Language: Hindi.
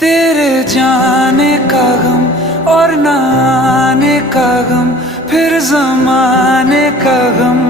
तेरे जाने का गम और न आने का गम, फिर जमाने का गम।